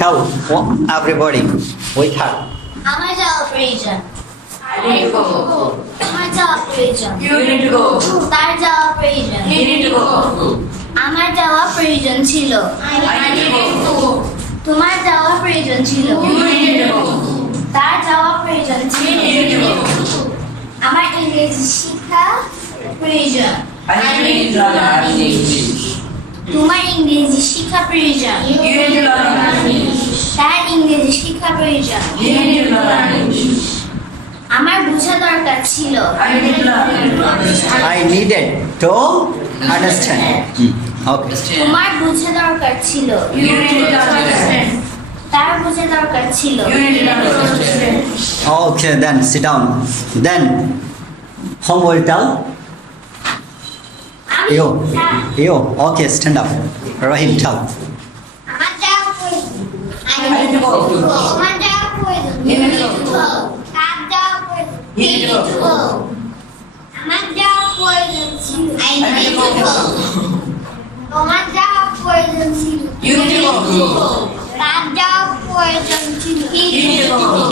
Tell everybody with her. আমার যাওয়া প্রয়োজন I need to go. আমার যাওয়া প্রয়োজন You need to go. তার যাওয়া প্রয়োজন He need to go. আমার যাওয়া প্রয়োজন ছিল I need to go. তোমার যাওয়া প্রয়োজন ছিল You need to go. তার যাওয়া প্রয়োজন ছিল He need to go. আমার ইংরেজি শিক্ষা প্রয়োজন I need to learn English. তোমার ইংরেজি শিক্ষা প্রয়োজন You need to learn English. তার ইংরেজি শিক্ষা প্রয়োজন You need to learn English. আমার বোঝা দরকার ছিল I need to learn English. I needed to understand. Okay. তোমার বোঝা দরকার ছিল You need to understand. তার বোঝা দরকার ছিল You need to understand. Okay, then sit down. Then home will tell আমি you. You. Okay, stand up. Rahim, tell. আমার যাওয়া প্রয়োজন I need to go. আমার যাওয়া প্রয়োজন You need to go. তার যাওয়া প্রয়োজন You need to go. আমার যাওয়া প্রয়োজন ছিল I need to go. তোমার যাওয়া প্রয়োজন ছিল You need to go. তার যাওয়া প্রয়োজন ছিল You need to go.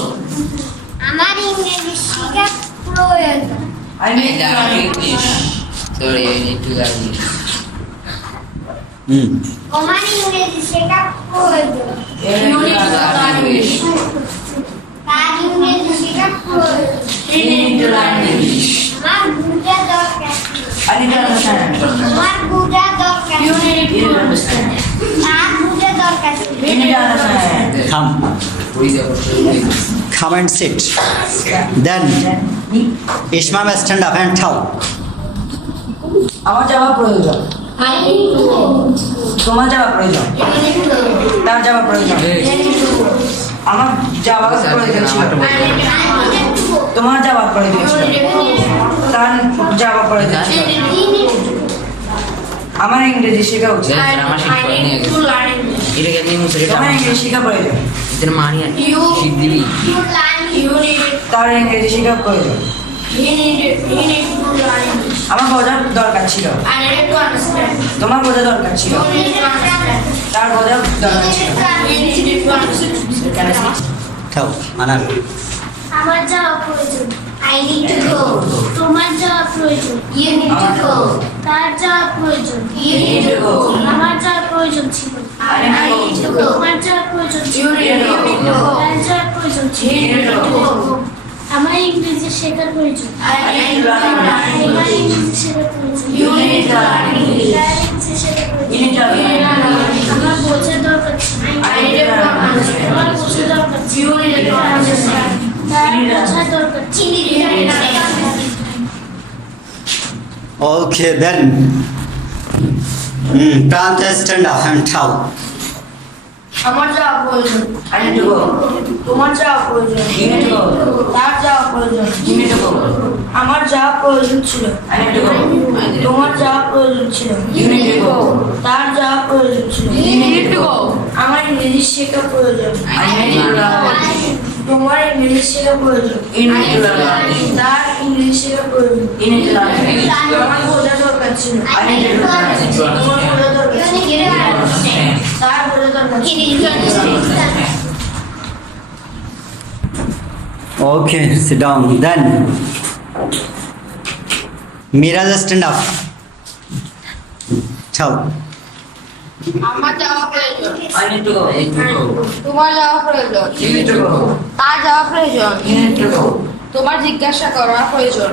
আমার ইংরেজি শেখা প্রয়োজন I need to learn English. Sorry, I need to learn English. তোমার ইংরেজি শেখা প্রয়োজন You need to learn English. তার ইংরেজি শেখা প্রয়োজন You need to learn English. আমার বোঝা দরকার ছিল I need to understand. আমার বোঝা দরকার You ছিল need to understand. তার বোঝা দরকার ছিল You need to understand. Come. Come and sit. Then Ishmael must stand up and tell. আমার যাওয়া প্রয়োজন তোমার যাওয়া প্রয়োজন তার যাওয়া প্রয়োজন আমার যাওয়া প্রয়োজন ছিল তোমার যাওয়া প্রয়োজন ছিল তার যাওয়া প্রয়োজন ছিল আমার ইংরেজি শেখা উচিত তোমার ইংরেজি শেখা প্রয়োজন তার ইংরেজি শেখা প্রয়োজন আমার বোঝার দরকার ছিল তোমার বোঝা দরকার ছিল তার বোঝার দরকার ছিল Tell. Anand. আমার যাওয়া প্রয়োজন I need to go তোমার যাওয়া প্রয়োজন You need to go তার যাওয়া প্রয়োজন You need to go আমার যাওয়া প্রয়োজন ছিল I need to go তোমার যাওয়া প্রয়োজন ছিল You need to go তার যাওয়া প্রয়োজন ছিল You need to go আমার ইংরেজি শেখার প্রয়োজন I need to learn তোমার ইংরেজি শেখার প্রয়োজন You need to learn তার ইংরেজি শেখার প্রয়োজন You need to learn আমার বোঝা দরকার ছিল I need to learn আমার বোঝা দরকার ছিল You need to understand. তার বোঝা দরকার ছিল Okay, then. Pranta, stand up and tell. আমার যাওয়া প্রয়োজন I need to go. তোমার যাওয়া প্রয়োজন You need to go. তার যাওয়া প্রয়োজন You need to go. আমার যাওয়া প্রয়োজন ছিল I need to go. তোমার যাওয়া প্রয়োজন ছিল You need to go. তার যাওয়া প্রয়োজন ছিল You need to go. আমার ইংরেজি শেখা প্রয়োজন I need to learn. তোমার ইংরেজি শেখা প্রয়োজন You need to learn. তার ইংরেজি শেখা প্রয়োজন You need to learn. আমার বোঝা দরকার ছিল I need to learn. তোমার বোঝা দরকার ছিল তার বোঝা দরকার ছিল Okay, sit down. Then. Miraj, stand up. Tell. আমার যাওয়া প্রয়োজন I need to go. তোমার যাওয়া প্রয়োজন You need to go. তার যাওয়া প্রয়োজন You need to go. তোমার জিজ্ঞাসা করা প্রয়োজন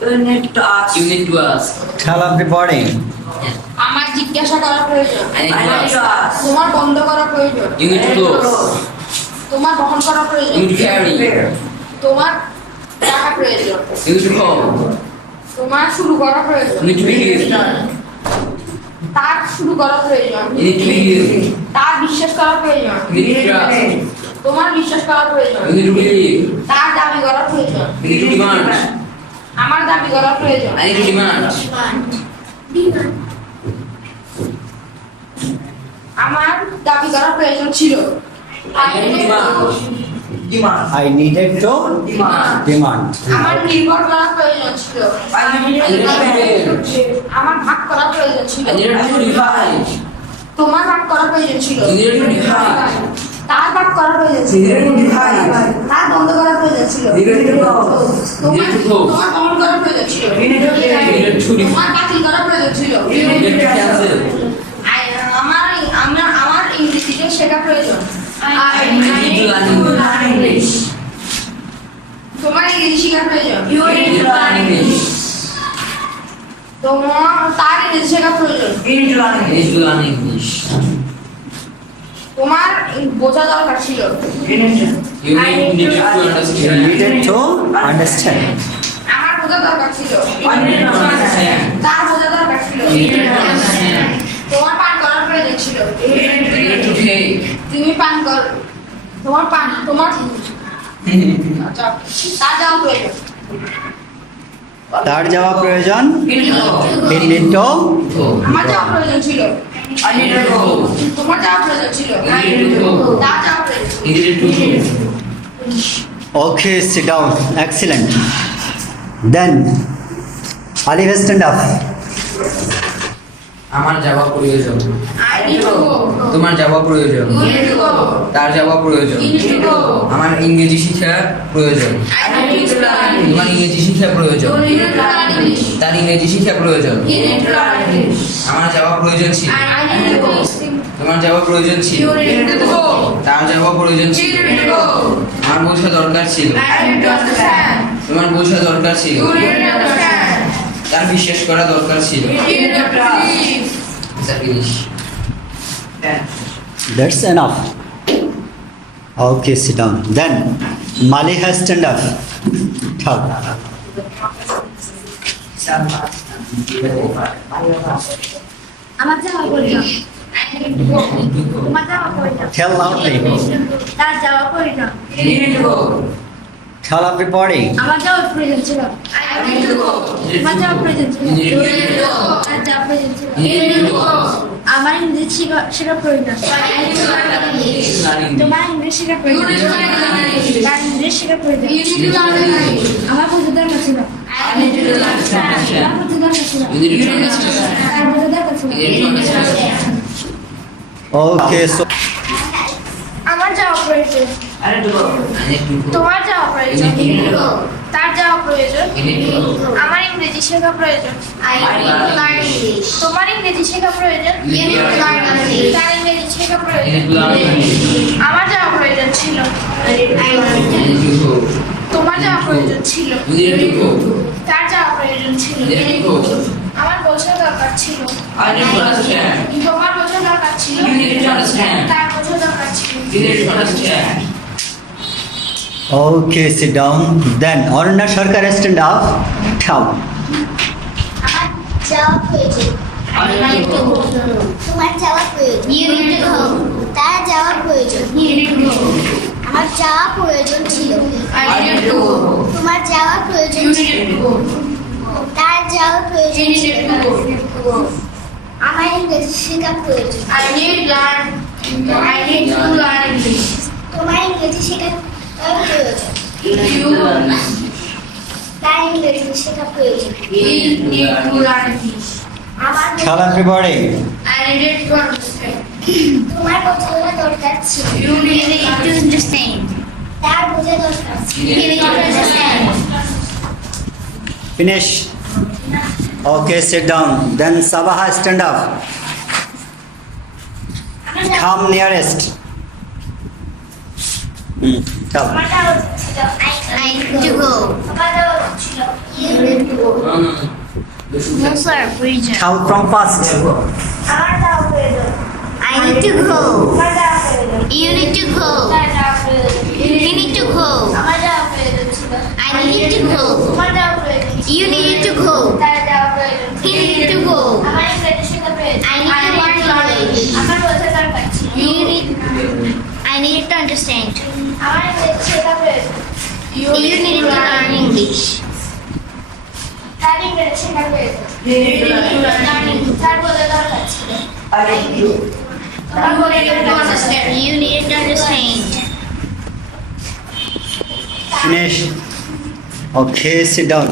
You need to ask. You need to ask. Tell everybody. আমার জিজ্ঞাসা করা প্রয়োজন I need I to need ask. to ask. তোমার বন্ধ করা প্রয়োজন You need to close. তোমার বহন করা প্রয়োজন You need to carry. তোমার টাকা প্রয়োজন You need to hold. তোমার শুরু করা প্রয়োজন You need to begin. তার শুরু করা প্রয়োজন You need to begin. তার বিশ্বাস করা প্রয়োজন You need to trust. তোমার বিশ্বাস করা প্রয়োজন You need to believe. তার দাবি করা প্রয়োজন You need to demand. আমার দাবি করা প্রয়োজন I need to demand. আমার দাবি করা প্রয়োজন ছিল I need to demand. Demand. I needed to demand. আমার নির্ভর করা প্রয়োজন ছিল I need to I need to depend. আমার ভাগ করা প্রয়োজন ছিল I need to divide. তোমার পাঠ করার প্রয়োজন ছিল You needed to divide. তার পাঠ করার প্রয়োজন ছিল তার বন্ধ করার প্রয়োজন ছিল তোমার কমন করার প্রয়োজন ছিল You needed to তোমার বাতিল করার প্রয়োজন ছিল You needed to cancel. আমার ইংরেজিতে শেখা প্রয়োজন You need to learn English. তোমার ইংরেজি শেখা প্রয়োজন You need to learn English. তোমার তার ইংরেজি শেখা প্রয়োজন You need to learn English. তোমার বোঝা দরকার ছিল You needed to You understand. needed to understand. আমার বোঝা দরকার ছিল You needed to understand. তার বোঝা দরকার ছিল You needed to understand. তোমার পান করার প্রয়োজন ছিল You needed to take. তুমি পান কর তোমার আচ্ছা তার যাওয়া প্রয়োজন তার যাওয়া প্রয়োজন। You need to go. He need to Go. আমার যাওয়া প্রয়োজন ছিল I needed to go. তোমার যাওয়া প্রয়োজন ছিল You needed to go. তার যাওয়া প্রয়োজন You needed to go. Okay, sit down. Excellent. Then Alif, stand up. আমার যাওয়া প্রয়োজন। I need to go তোমার যাওয়া প্রয়োজন। you need to go তার যাওয়া প্রয়োজন। you need to go আমার ইংরেজি শিক্ষা প্রয়োজন। I need to learn তোমার ইংরেজি শিক্ষা প্রয়োজন। you need to learn English তার ইংরেজি শিক্ষা প্রয়োজন। you need to learn English আমার যাওয়া প্রয়োজন ছিল। I need to go তোমার যাওয়া প্রয়োজন ছিল। you need to go তার যাওয়া প্রয়োজন you ছিল। need to go আমার বোঝা দরকার ছিল। I need to understand তোমার বোঝা দরকার ছিল। you need to understand তার বিশ্বাস করা দরকার ছিল। you need to believe Finish. That's enough. Okay, sit down. Then Maliha, stand up. Talk. আমার যাওয়া প্রয়োজন তোমার যাওয়া প্রয়োজন Tell loudly. তার যাওয়া প্রয়োজন You need to go. Tell everybody. আমার যাওয়ার প্রয়োজন ছিল I need to go তোমার যাওয়ার প্রয়োজন ছিল You need to go. তার যাওয়ার প্রয়োজন ছিল You need to go. আমার ইংরেজি শেখা প্রয়োজন I need to learn English Learning. তোমার ইংরেজি শেখা প্রয়োজন You need to learn English. তার ইংরেজি শেখা প্রয়োজন you need to learn English আমার বোঝা দরকার ছিল I need to understand আমার বোঝা দরকার ছিল You need to understand. তার বোঝা দরকার ছিল You need to understand. Okay, so আমার যাওয়া প্রয়োজন I need to go. তোমার যাওয়া প্রয়োজন You need to go. তার যাওয়া প্রয়োজন You need to go. আমার ইংরেজি শেখা প্রয়োজন I need to learn English তোমার ইংরেজি শেখা প্রয়োজন you need to learn English তার ইংরেজি শেখা You প্রয়োজন need to learn English. আমার যাওয়া প্রয়োজন ছিল I need You need to go. তোমার যাওয়া প্রয়োজন ছিল You need to go. তার যাওয়া প্রয়োজন ছিল You need to go. আমার বোঝা দরকার ছিল I need to understand. তোমার বোঝা দরকার ছিল You need to understand. তার বোঝা দরকার ছিল You need to understand. okay, sit down. Then Aruna Sarkar, stand up. Talk. আমার যাওয়া প্রয়োজন I need to go. তোমার যাওয়া প্রয়োজন you need to go তার যাওয়া প্রয়োজন you need to go আমার যাওয়া প্রয়োজন ছিল I need to go তোমার যাওয়া প্রয়োজন you ছিল need to go তার যাওয়া প্রয়োজন you ছিল need to go আমার ইংরেজি শেখা প্রয়োজন I need to learn English তোমার ইংরেজি শেখা প্রয়োজন you তার ইংরেজি শেখা প্রয়োজন need to learn English আমার Tell everybody. I needed to understand তোমার বোঝা দরকার ছিল you need to understand তার বোঝা দরকার ছিল you need to understand Finish. Okay, sit down. Then Sabaha, stand up. Come nearest. Tell. আমার যাওয়া ছিল I need to go আমার যাওয়া ছিল you need to go No sir, প্রয়োজন Tell from first. আমার যাওয়া প্রয়োজন I need to go আমার যাওয়া প্রয়োজন you need to go তার যাওয়া প্রয়োজন you need to go আমার যাওয়া প্রয়োজন ছিল I need to go তোমার যাওয়া প্রয়োজন ছিল you need to go তার যাওয়া প্রয়োজন he need to go আমার ইংরেজি শেখা প্রয়োজন I need to learn English আমার বোঝা দরকার ছিল you need I need to understand আমার ইংরেজি শেখা প্রয়োজন you need to learn English তার ইংরেজি শেখা প্রয়োজন you need to learn English তার বোঝা দরকার ছিল you need to understand you need to understand Finish. Okay, sit down.